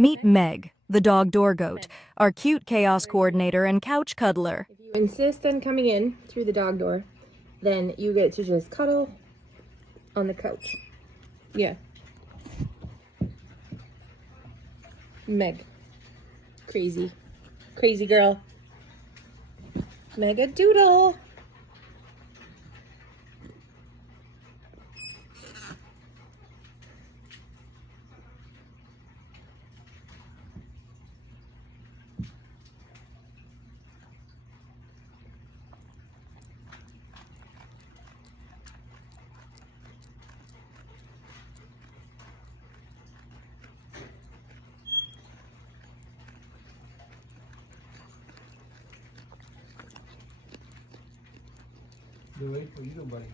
Meet Meg, the dog door goat, our cute chaos coordinator and couch cuddler. If you insist on coming in through the dog door, then you get to just cuddle on the couch. Yeah. Meg. Crazy. Crazy girl. Mega doodle. Louis, what are you doing, buddy?